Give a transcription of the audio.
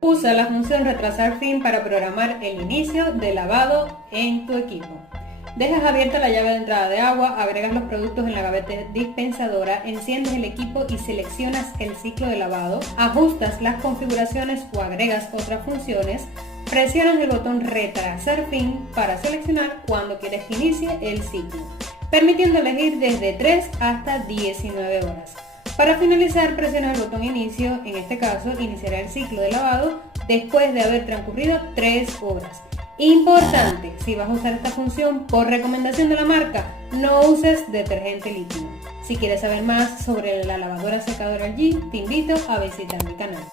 Usa la función retrasar fin para programar el inicio de lavado en tu equipo. Dejas abierta la llave de entrada de agua, agregas los productos en la gaveta dispensadora, enciendes el equipo y seleccionas el ciclo de lavado, ajustas las configuraciones o agregas otras funciones, presionas el botón retrasar fin para seleccionar cuando quieres que inicie el ciclo, permitiendo elegir desde 3 hasta 19 horas. Para finalizar, presiona el botón inicio, en este caso iniciará el ciclo de lavado después de haber transcurrido 3 horas. Importante, si vas a usar esta función por recomendación de la marca, no uses detergente líquido. Si quieres saber más sobre la lavadora secadora LG, te invito a visitar mi canal.